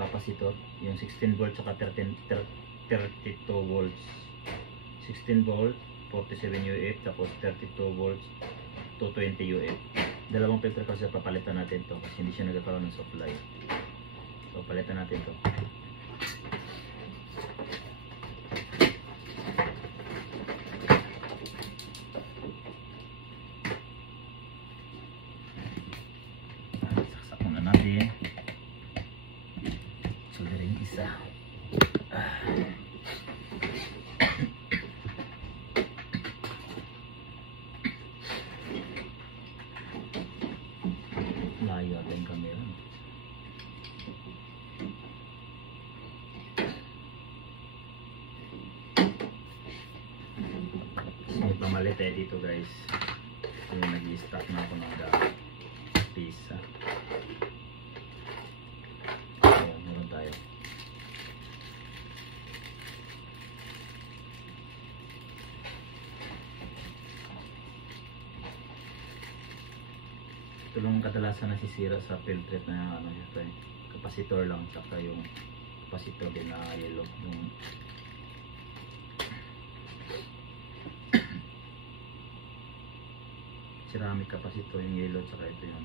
capacitor, yung 16 volts saka 32 volts. 16 volts 47 UF, tapos 32 volts 220 UF. Dalawang filter kasi papalitan natin to kasi hindi siya nagkakaroon ng supply. So palitan natin to. Saksak muna natin. Soldering isa. Layo ata yung camera. May pamalit dito guys. Yung nag-i-stock na ako ng pizza. Ayan, meron tayo. Ito lang kadalasan nasisira sa filter na ano ito eh. Capacitor lang tsaka yung capacitor din na yellow. Yung ceramic capacitor yung yellow tsaka ito yung